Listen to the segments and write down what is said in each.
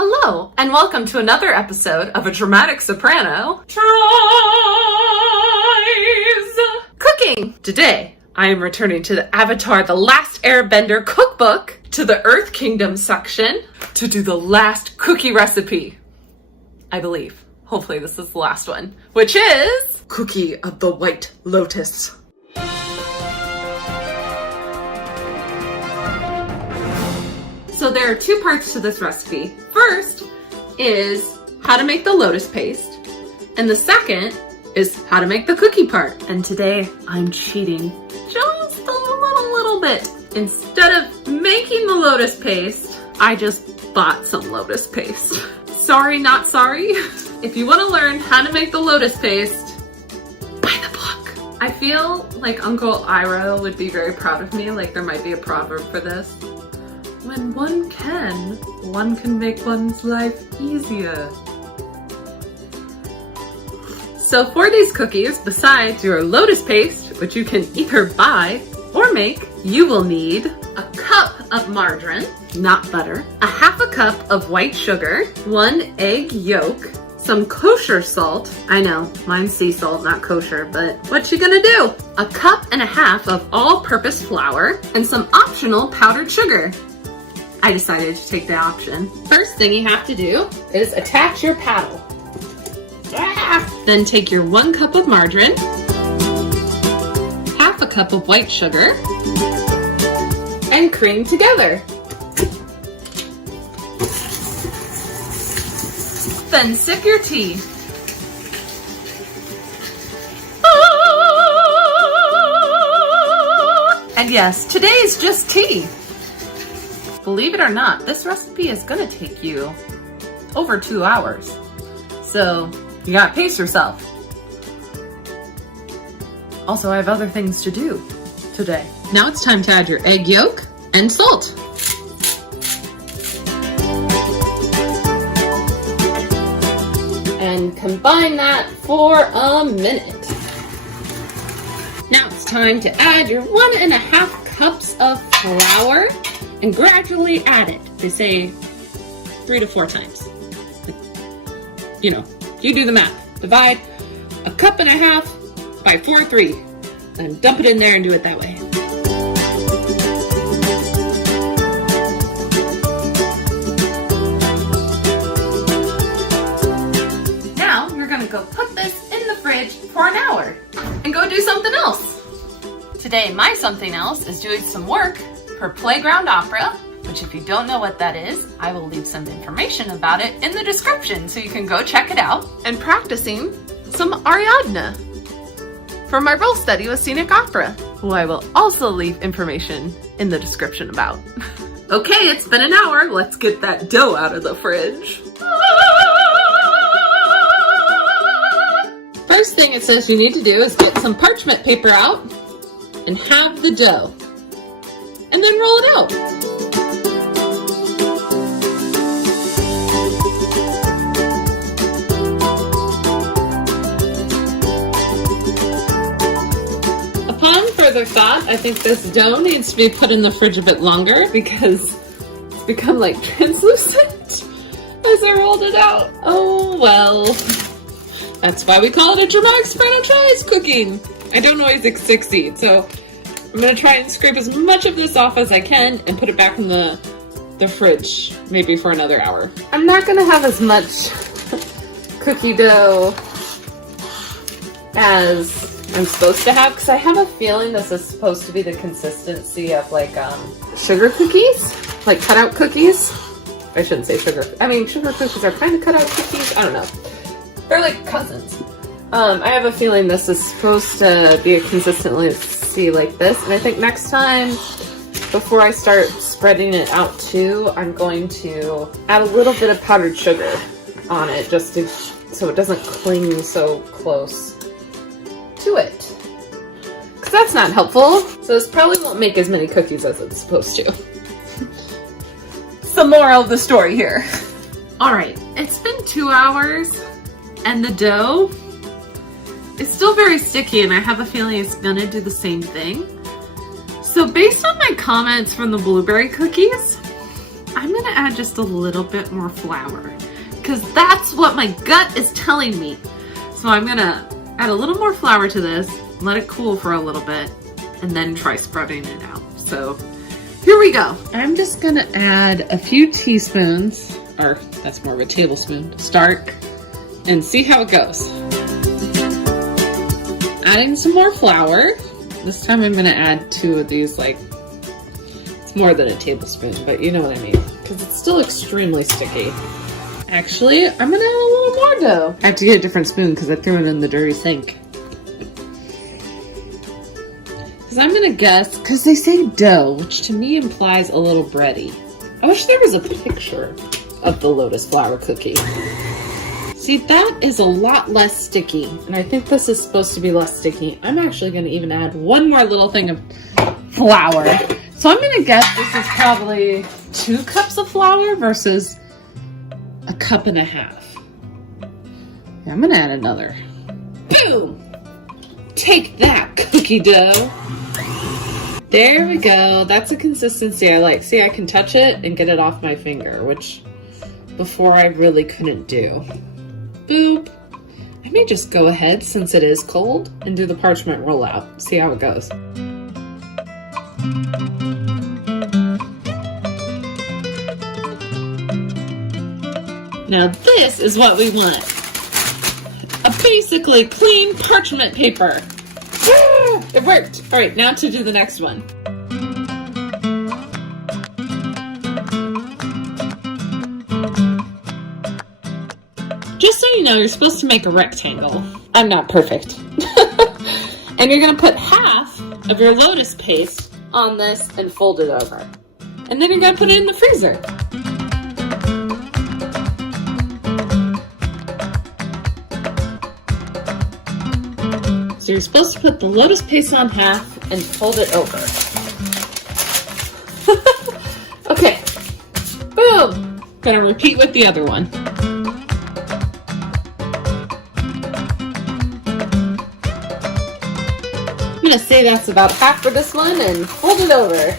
Hello, and welcome to another episode of A Dramatic Soprano Tries Cooking. Today, I am returning to the Avatar The Last Airbender cookbook, to the Earth Kingdom section, to do the last cookie recipe. I believe. Hopefully this is the last one, which is Cookie of the White Lotus. So there are two parts to this recipe. First is how to make the lotus paste, and the second is how to make the cookie part. And today I'm cheating just a little bit. Instead of making the lotus paste, I just bought some lotus paste. Sorry, not sorry. If you want to learn how to make the lotus paste, buy the book. I feel like Uncle Ira would be very proud of me. Like there might be a proverb for this. When one can make one's life easier. So for these cookies, besides your lotus paste, which you can either buy or make, you will need a cup of margarine, not butter, a half a cup of white sugar, 1 egg yolk, some kosher salt. I know, mine's sea salt, not kosher, but what you gonna do? A cup and a half of all-purpose flour, and some optional powdered sugar. I decided to take the option. First thing you have to do is attach your paddle. Then take your 1 cup of margarine, half a cup of white sugar, and cream together. Then sip your tea. And yes, today is just tea. Believe it or not, this recipe is gonna take you over 2 hours. So you gotta pace yourself. Also, I have other things to do today. Now it's time to add your egg yolk and salt. And combine that for a minute. Now it's time to add your 1.5 cups of flour and gradually add it. They say 3 to 4 times. You know, you do the math. Divide 1.5 cups by 4/3 and dump it in there and do it that way. Now you're gonna go put this in the fridge for an hour and go do something else. Today, my something else is doing some work for Playground Opera, which if you don't know what that is, I will leave some information about it in the description so you can go check it out. And practicing some Ariadne for my role study with Scenic Opera, who I will also leave information in the description about. Okay, it's been an hour. Let's get that dough out of the fridge. First thing it says you need to do is get some parchment paper out and have the dough. And then roll it out. Upon further thought, I think this dough needs to be put in the fridge a bit longer because it's become like translucent as I rolled it out. Oh well. That's why we call it a dramatic Soprano Tries cooking. I don't always succeed, so I'm gonna try and scrape as much of this off as I can and put it back in the fridge, maybe for another hour. I'm not gonna have as much cookie dough as I'm supposed to have, because I have a feeling this is supposed to be the consistency of like sugar cookies, like cutout cookies. I shouldn't say sugar. I mean, sugar cookies are kind of cutout cookies. I don't know. They're like cousins. I have a feeling this is supposed to be a consistency like this, and I think next time, before I start spreading it out too, I'm going to add a little bit of powdered sugar on it, just to, so it doesn't cling so close to it, because that's not helpful. So this probably won't make as many cookies as it's supposed to. It's the moral of the story here. All right, it's been 2 hours, and the dough, it's still very sticky, and I have a feeling it's gonna do the same thing. So based on my comments from the blueberry cookies, I'm gonna add just a little bit more flour because that's what my gut is telling me. So I'm gonna add a little more flour to this, let it cool for a little bit, and then try spreading it out. So here we go. I'm just gonna add a few teaspoons, or that's more of a tablespoon, to start and see how it goes. Adding some more flour. This time I'm gonna add 2 of these, like, it's more than a tablespoon, but you know what I mean, because it's still extremely sticky. Actually, I'm gonna add a little more dough. I have to get a different spoon because I threw it in the dirty sink. Because I'm gonna guess, because they say dough, which to me implies a little bready. I wish there was a picture of the lotus flour cookie. See, that is a lot less sticky, and I think this is supposed to be less sticky. I'm actually gonna even add one more little thing of flour. So I'm gonna guess this is probably 2 cups of flour versus 1.5 cups. Yeah, I'm gonna add another. Boom! Take that, cookie dough. There we go. That's a consistency I like. See, I can touch it and get it off my finger, which before I really couldn't do. Boop. I may just go ahead, since it is cold, and do the parchment rollout. See how it goes. Now this is what we want. A basically clean parchment paper. It worked. All right, now to do the next one. Just so you know, you're supposed to make a rectangle. I'm not perfect. And you're gonna put half of your lotus paste on this and fold it over. And then you're gonna put it in the freezer. So you're supposed to put the lotus paste on half and fold it over. Okay, boom. Gonna repeat with the other one. I'm gonna say that's about half for this one and fold it over.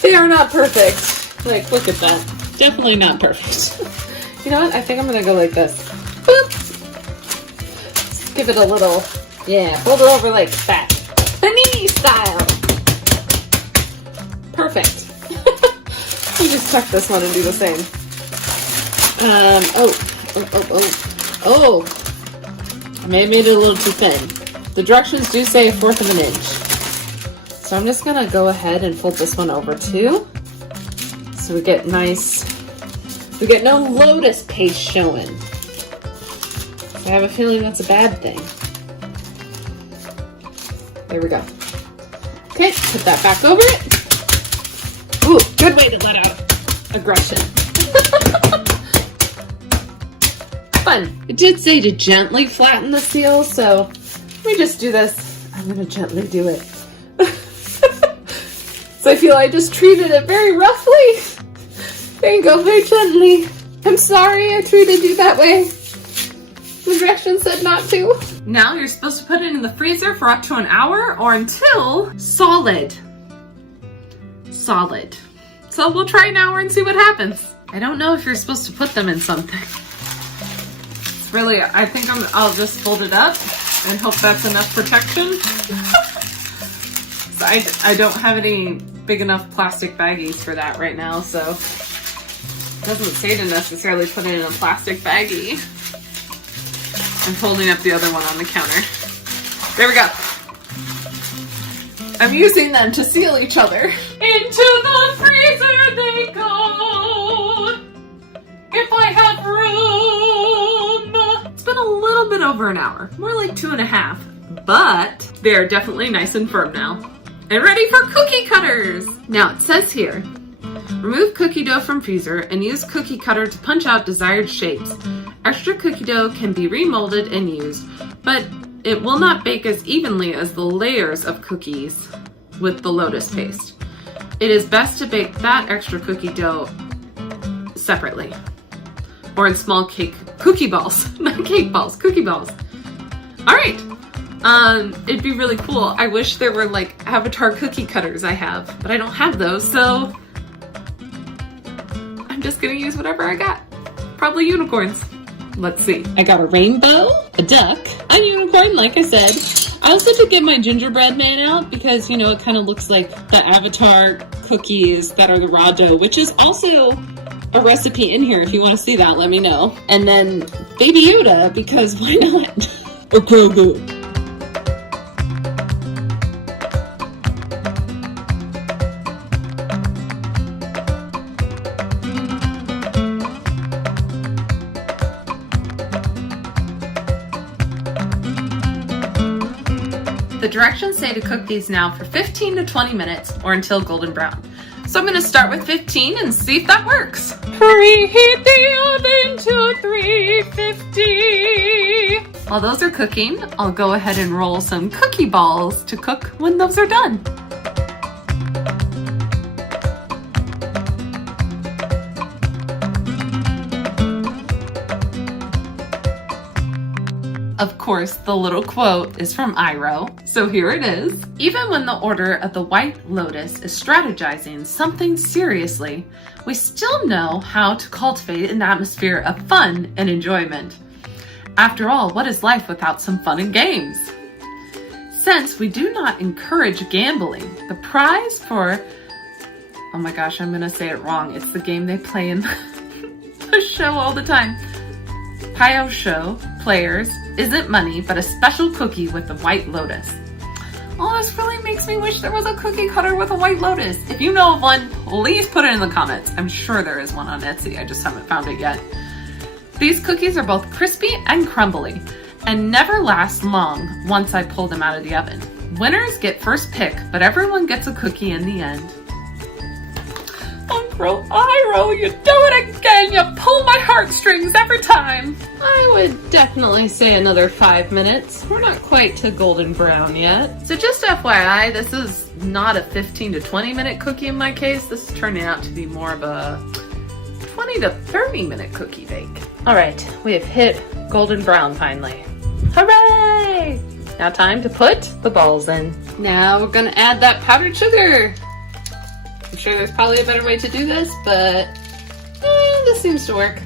They are not perfect. Like, look at that. Definitely not perfect. You know what? I think I'm gonna go like this. Boop. Just give it a little, yeah, fold it over like that. Panini style. Perfect. You just tuck this one and do the same. Oh. I may have made it a little too thin. The directions do say 1/4 of an inch. So I'm just gonna go ahead and fold this one over too. So we get no lotus paste showing. I have a feeling that's a bad thing. There we go. Okay, put that back over it. Ooh, good way to let out aggression. Fun. It did say to gently flatten the seal, so let me just do this. I'm gonna gently do it. So I feel I just treated it very roughly. There you go, very gently. I'm sorry I treated you that way. The directions said not to. Now you're supposed to put it in the freezer for up to an hour or until solid. So we'll try an hour and see what happens. I don't know if you're supposed to put them in something. It's really, I think I'll just fold it up and hope that's enough protection. So I don't have any big enough plastic baggies for that right now, so it doesn't say to necessarily put it in a plastic baggie. I'm holding up the other one on the counter. There we go. I'm using them to seal each other. Into the freezer they go, if I have room. It's been a little bit over an hour, more like 2.5, but they're definitely nice and firm now. And ready for cookie cutters. Now it says here, remove cookie dough from freezer and use cookie cutter to punch out desired shapes. Extra cookie dough can be remolded and used, but it will not bake as evenly as the layers of cookies with the lotus paste. It is best to bake that extra cookie dough separately, or in small cookie balls, not cake balls, cookie balls. All right, It'd be really cool. I wish there were like Avatar cookie cutters I have, but I don't have those, so I'm just gonna use whatever I got. Probably unicorns. Let's see. I got a rainbow, a duck, a unicorn, like I said. I also did get my gingerbread man out because, you know, it kind of looks like the Avatar cookies that are the raw dough, which is also a recipe in here. If you want to see that, let me know. And then Baby Yoda, because why not? Okay, good. The directions say to cook these now for 15 to 20 minutes or until golden brown. So I'm going to start with 15 and see if that works. Preheat the oven to 350. While those are cooking, I'll go ahead and roll some cookie balls to cook when those are done. Of course, the little quote is from Iroh, so here it is. Even when the Order of the White Lotus is strategizing something seriously, we still know how to cultivate an atmosphere of fun and enjoyment. After all, what is life without some fun and games? Since we do not encourage gambling, the prize for, oh my gosh, I'm gonna say it wrong. It's the game they play in the show all the time. Pio Show players isn't money, but a special cookie with the White Lotus. Oh, this really makes me wish there was a cookie cutter with a White Lotus. If you know of one, please put it in the comments. I'm sure there is one on Etsy. I just haven't found it yet. These cookies are both crispy and crumbly and never last long once I pull them out of the oven. Winners get first pick, but everyone gets a cookie in the end. Iroh, you do it again! You pull my heartstrings every time! I would definitely say another 5 minutes. We're not quite to golden brown yet. So just FYI, this is not a 15 to 20 minute cookie in my case. This is turning out to be more of a 20 to 30 minute cookie bake. Alright, we have hit golden brown finally. Hooray! Now time to put the balls in. Now we're gonna add that powdered sugar. I'm sure there's probably a better way to do this, but this seems to work.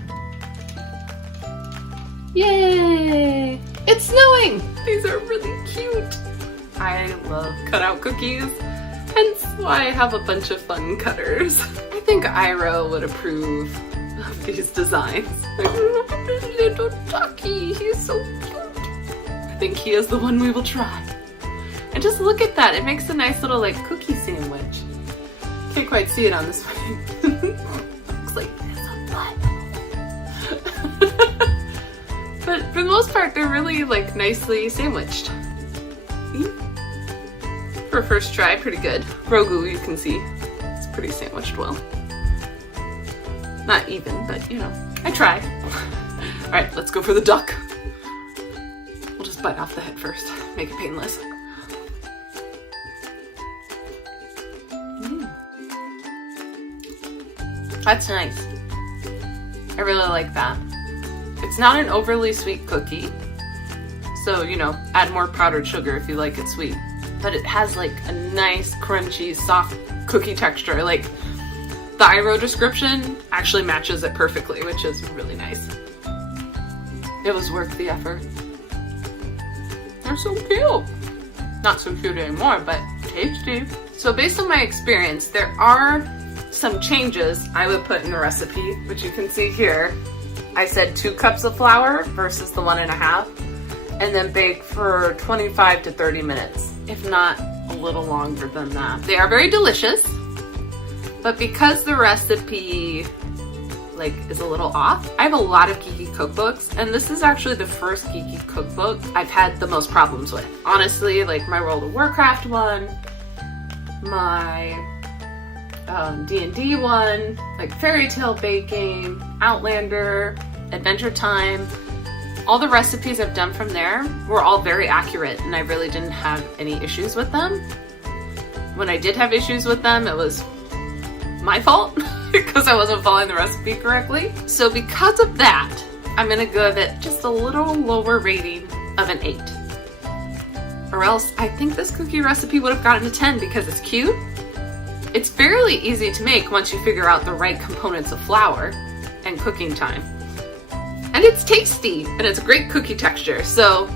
Yay! It's snowing! These are really cute. I love cutout cookies, hence why I have a bunch of fun cutters. I think Iroh would approve of these designs. Little ducky, he's so cute. I think he is the one we will try. And just look at that, it makes a nice little like cookie sandwich. Can't quite see it on this way. Looks like this on butt. But for the most part, they're really like nicely sandwiched. For a first try, pretty good. Grogu, you can see, it's pretty sandwiched well. Not even, but you know, I tried. All right, let's go for the duck. We'll just bite off the head first, make it painless. That's nice. I really like that. It's not an overly sweet cookie, so, you know, add more powdered sugar if you like it sweet. But it has like a nice, crunchy, soft cookie texture. Like, the Iroh description actually matches it perfectly, which is really nice. It was worth the effort. They're so cute. Not so cute anymore, but tasty. So based on my experience, there are some changes I would put in the recipe, which you can see here. I said 2 cups of flour versus the 1.5, and then bake for 25 to 30 minutes, if not a little longer than that. They are very delicious, but because the recipe like is a little off, I have a lot of geeky cookbooks, and this is actually the first geeky cookbook I've had the most problems with. Honestly, like my World of Warcraft one, my D&D one, like Fairy Tale Baking, Outlander, Adventure Time. All the recipes I've done from there were all very accurate, and I really didn't have any issues with them. When I did have issues with them, it was my fault because I wasn't following the recipe correctly. So because of that, I'm gonna give it just a little lower rating of an 8. or else I think this cookie recipe would have gotten a 10 because it's cute. It's fairly easy to make once you figure out the right components of flour and cooking time. And it's tasty, and it's a great cookie texture, so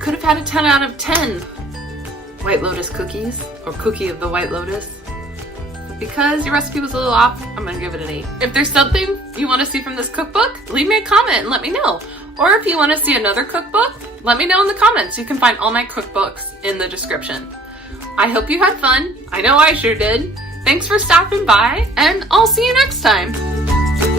could have had a 10 out of 10 White Lotus cookies, or cookie of the White Lotus. But because your recipe was a little off, I'm gonna give it an 8. If there's something you want to see from this cookbook, leave me a comment and let me know. Or if you want to see another cookbook, let me know in the comments. You can find all my cookbooks in the description. I hope you had fun. I know I sure did. Thanks for stopping by, and I'll see you next time.